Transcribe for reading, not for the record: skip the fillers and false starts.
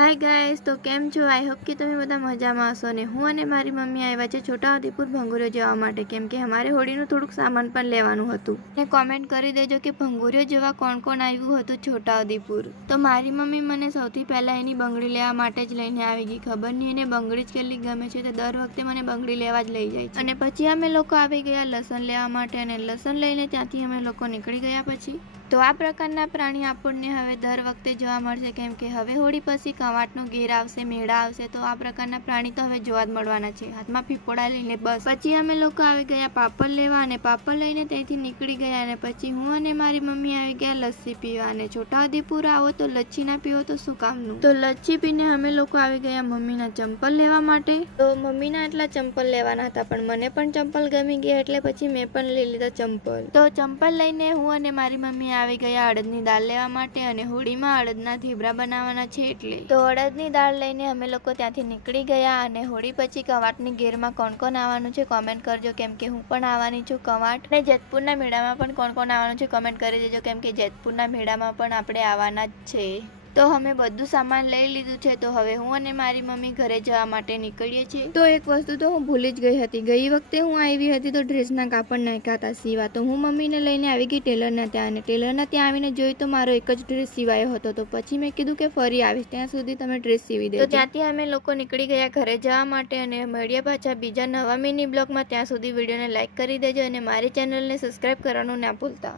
Hi guys, તો કેમ છો? આઈ હોપ કે તમે બધા મજામાં હશો ને હું અને મારી મમ્મી આવ્યા છે છોટાઉદેપુર ભંગુરિયો જવા માટે, કેમ કે અમારે હોળીનું થોડુંક સામાન પણ લેવાનું હતું. ને કોમેન્ટ કરી દેજો કે ભંગુરિયો જવા કોણ કોણ આવ્યું હતું છોટાઉદેપુર. તો મારી મમ્મી મને સૌથી પહેલા એની બંગડી લેવા માટે જ લઈને આવી ગઈ. ખબર નહીં એને બંગડી જ કેટલી ગમે છે, તો દર વખતે મને બંગડી લેવા જ લઈ જાય છે. અને પછી અમે લોકો આવી ગયા લસણ લેવા માટે, અને લસણ લઈને ત્યાંથી અમે લોકો નીકળી ગયા. પછી તો આ પ્રકારના પ્રાણી આપણને હવે દર વખતે જોવા મળશે, કેમ કે હવે હોળી પછી કવાંટનો ઘેર આવશે, મેળા આવશે, તો આ પ્રકારના પ્રાણી તો હવે જોવા જ મળવાના છે, હાથમાં પીપોડા લઈને. બસ પછી અમે લોકો આવી ગયા પાપડ લેવા, અને પાપડ લઈને ત્યાંથી નીકળી ગયા. અને પછી હું અને મારી મમ્મી આવી ગયા લસ્સી પીવા. અને છોટાઉદેપુર આવો તો લચ્છી ના પીવો તો શું કામનું. તો લચ્છી પીને અમે લોકો આવી ગયા મમ્મીના ચંપલ લેવા માટે. તો મમ્મીના એટલા ચંપલ લેવાના હતા, પણ મને પણ ચંપલ ગમી ગયા, એટલે પછી મેં પણ લઈ લીધા ચંપલ. તો ચંપલ લઈને હું અને મારી મમ્મી આવી ગયા અડદની દાળ લેવા માટે, અને હોળીમાં અડદના થેબરા બનાવવાના છે એટલે. તો અડદની દાળ લઈને અમે લોકો ત્યાંથી નીકળી ગયા. અને હોળી પછી કવાંટની ઘેરમાં કોણ કોણ આવવાનું છે કોમેન્ટ કરજો, કેમ કે હું પણ આવવાની છું કવાંટ. અને જેતપુરના મેળામાં પણ કોણ કોણ આવવાનું છે કોમેન્ટ કરી દેજો, કેમ કે જેતપુરના મેળામાં પણ આપણે આવવાના જ છે. તો અમે બધું સામાન લઈ લીધું છે, તો હવે હું અને મારી મમ્મી ઘરે જવા માટે નીકળીએ છીએ. તો એક વસ્તુ તો હું ભૂલી જ ગઈ હતી. ગઈ વખતે હું આવી હતી તો ડ્રેસના કાપડ નાખ્યા હતા સીવા, તો હું મમ્મીને લઈને આવી ગઈ ટેલરના ત્યાં. અને ટેલરના ત્યાં આવીને જોઈ તો મારો એક જ ડ્રેસ સીવાયો હતો. તો પછી મેં કીધું કે ફરી આવીશ, ત્યાં સુધી તમે ડ્રેસ સીવી દેજો. તો ત્યાંથી અમે લોકો નીકળી ગયા ઘરે જવા માટે, અને મળીએ પાછા બીજા નવા મિની બ્લોગમાં. ત્યાં સુધી વિડીયોને લાઈક કરી દેજો, અને મારી ચેનલને સબસ્ક્રાઈબ કરવાનું ના ભૂલતા.